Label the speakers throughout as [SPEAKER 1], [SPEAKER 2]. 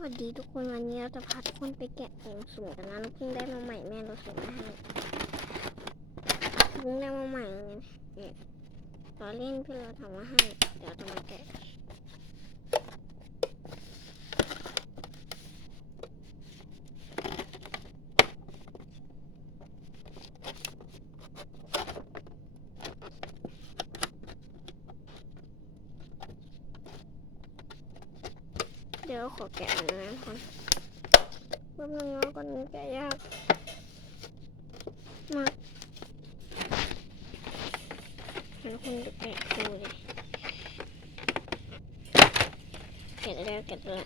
[SPEAKER 1] สวัสดีทุกคนวันนี้เราจะพาทุกคนไปแกะของสุ่มกันนะเราเพิ่งได้มาใหม่แม่เราส่งมาให้พึ่งได้มาใหม่เนี่ยตอนเล่นเพื่อนเราทำมาให้เดี๋ยวจะมาแกะ เดี๋ยวขอแกะหน่อยนะทุกคนแป๊บนึงนะก่อนแกะยากมากห้ทุกคนแกะดูเลยแกะแล้วแกะแล้ว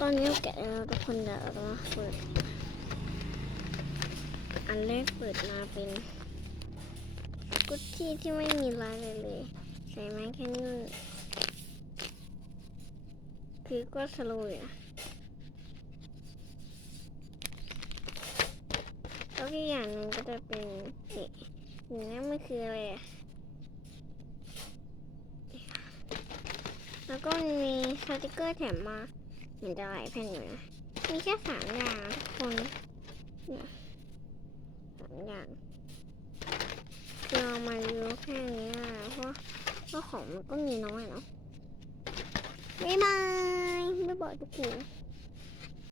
[SPEAKER 1] ตอนนี้แกะแล้วทุกคนเดี๋ยวเรามาเปิดอันแรกเปิดมาเป็นกุชชี่ที่ไม่มีลายเลยเลยใส่ไม้แค่นี้ คือก็สโลว์อะแล้วอีกอย่างหนึ่งก็จะเป็นเด็กอย่างนี้มันคืออะไรอะแล้วก็มีสติกเกอร์แถมมาเหมือนจะหลายแผ่นอยู่นะมีแค่สามอย่างทุกคนสามอย่างคือเรามารีวิวแค่นี้อะเพราะเพราะของมันก็มีน้อยเนาะ บ๊ายบาย ไม่บอกทุกคน